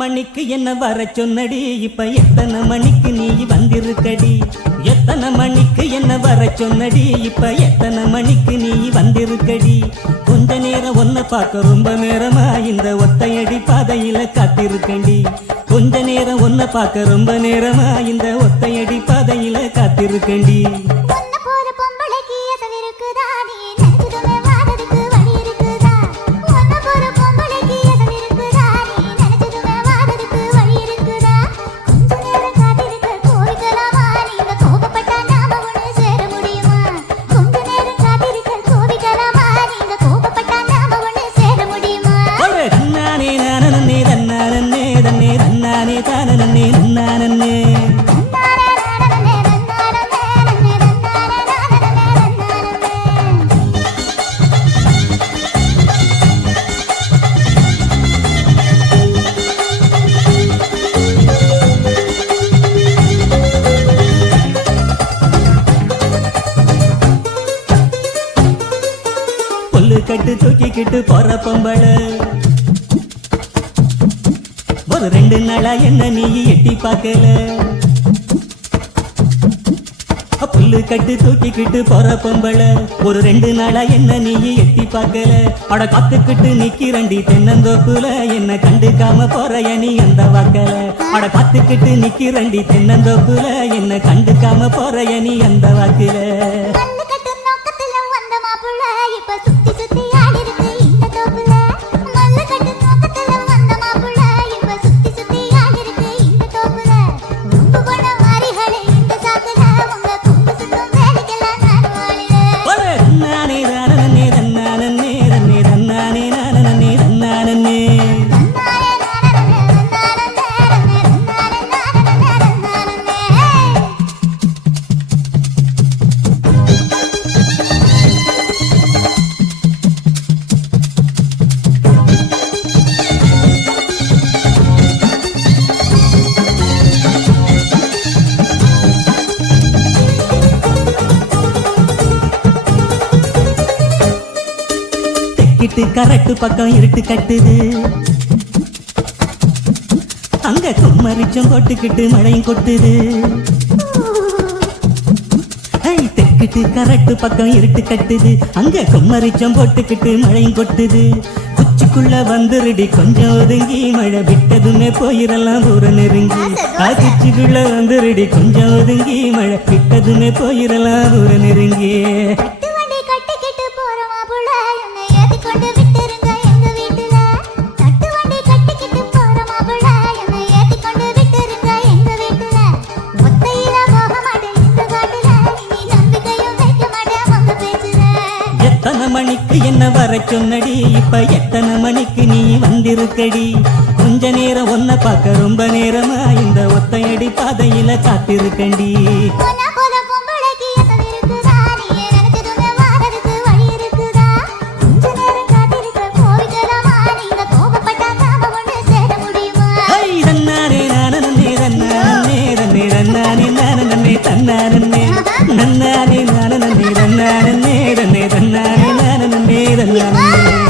மணிக்கு என்ன வர சொன்னடி, இப்ப எத்தனை மணிக்கு நீ வந்திருக்கடி? எத்தனை மணிக்கு என்ன வர சொன்னடி, இப்ப எத்தனை மணிக்கு நீ வந்திருக்கடி? கொஞ்ச நேரம் ஒன்ன பார்க்க ரொம்ப நேரமா இந்த ஒத்தையடி பாதையில காத்திருக்கண்டி. கொஞ்ச நேரம் ஒன்ன பார்க்க ரொம்ப நேரமா இந்த ஒத்தையடி பாதையில காத்திருக்கண்டி. கட்டு தூக்கிக்கிட்டு போற பொம்பள ஒரு 2 நாளா என்ன நீ எட்டி பார்க்கல. புல்லு கட்டு தூக்கிக்கிட்டு போற பொம்பள ஒரு 2 நாளா என்ன நீ எட்டி பார்க்கல. அட காத்துக்கிட்டு நிக்கிறண்டி தென்னந்தோப்புல என்ன கண்டுக்காம போற நீ அந்த வாக்கல. அட காத்துக்கிட்டு நிக்கிறண்டி தென்னந்தோப்புல என்ன கண்டுக்காம போற நீ அந்த வாக்குல. கரட்டு பக்கம் இருட்டு கட்டுது, அங்க கும்மரிச்சம் போட்டுக்கிட்டு மழையும் கொட்டுது. தெற்கிட்டு கரட்டு பக்கம் இருட்டு கட்டுது, அங்க கும்மரிச்சம் போட்டுக்கிட்டு மழையும் கொட்டுது. குச்சிக்குள்ள வந்துருடி கொஞ்சம் ஒதுங்கி, மழை விட்டதுமே போயிடலாம் ஊர நெருங்கி. குச்சிக்குள்ள வந்துருடி கொஞ்சம் ஒதுங்கி, மழை விட்டதுமே போயிடலாம் ஊர நெருங்கி. எத்தனை மணிக்கு என்ன வர சொன்னடி, இப்ப எத்தனை மணிக்கு நீ வந்திருக்கடி? கொஞ்ச நேரம் ஒன்ன பார்க்க ரொம்ப நேரமா இந்த ஒத்தையடி பாதையில காத்திருக்கண்டி. தன்னானே நானே நானே நானே தன்னானே தன்னானே நானே நானே நானே